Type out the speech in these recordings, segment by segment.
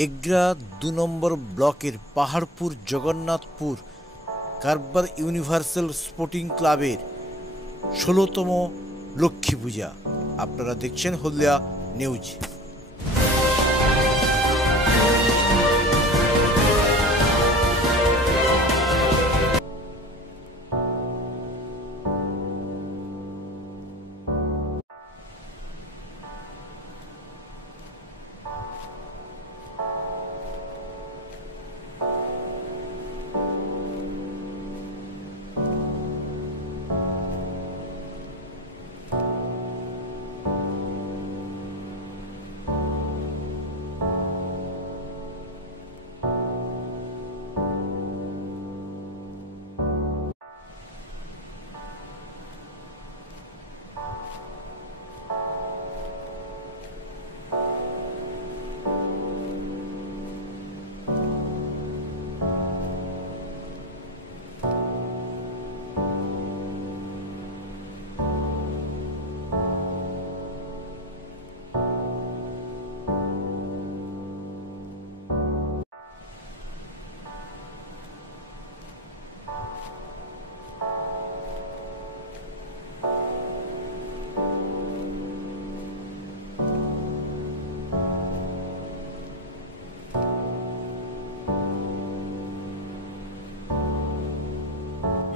এগরা ২ নম্বর ব্লকের পাহাড়পুর জগন্নাথপুর কারবার universal sporting ক্লাবের ১৬তম লক্ষ্মী পূজা। আপনারা দেখছেন হলদিয়া নিউজ।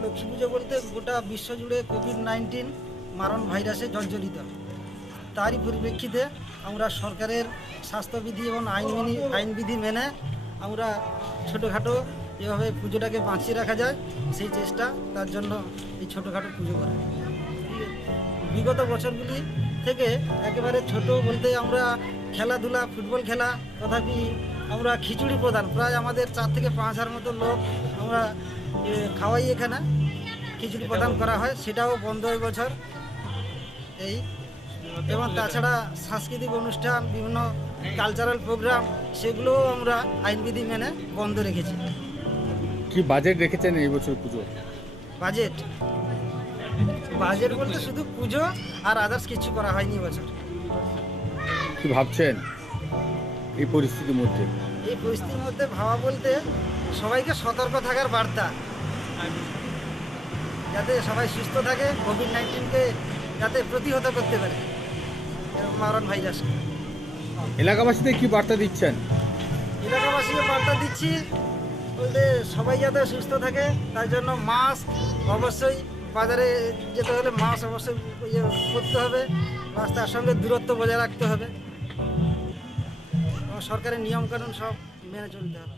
লক্ষ্মী পুজো বলতে গোটা বিশ্ব জুড়ে কোভিড-19 মারণ ভাইরাসে জর্জরিত। তারই পরিপ্রেক্ষিতে আমরা সরকারের স্বাস্থ্যবিধি এবং আইনবিধি মেনে আমরা ছোটোখাটো এভাবে পুজোটাকে বাঁচিয়ে রাখা যায় সেই চেষ্টা, তার জন্য এই ছোটোখাটো পুজো করা। বিগত বছরগুলি থেকে একেবারে ছোট বলতে আমরা খেলাধুলা, ফুটবল খেলা, তথাপি আমরা খিচুড়ি প্রদান প্রায় আমাদের 4 থেকে 5,000 মতো লোক আমরা খাওয়াই, এখানে খিচুড়ি প্রদান করা হয়, সেটাও বন্ধ এই বছর। এবং তাছাড়া সাংস্কৃতিক অনুষ্ঠান, বিভিন্ন কালচারাল প্রোগ্রাম, সেগুলোও আমরা আইনবিধি মেনে বন্ধ রেখেছি। কি বাজেট রেখেছেন এই বছর পুজো? বাজেট বলতে শুধু পুজো আর আদার্স কিছু করা হয়নি বছর। কি ভাবছেন এই পরিস্থিতির মধ্যে? এই পরিস্থিতির মধ্যে ভাবা বলতে সবাইকে সতর্ক থাকার বার্তা, যাতে সবাই সুস্থ থাকে, কোভিড-19কে যাতে প্রতিহত করতে পারে মারণ ভাইরাস। এলাকাবাসীদের কি বার্তা দিচ্ছেন? এলাকাবাসীকে বার্তা দিচ্ছি বলতে সবাই যাতে সুস্থ থাকে, তার জন্য মাস্ক অবশ্যই, বাজারে যেতে হলে মাস্ক অবশ্যই করতে হবে, প্লাস তার সঙ্গে দূরত্ব বজায় রাখতে হবে এবং সরকারের নিয়মকানুন সব মেনে চলতে হবে।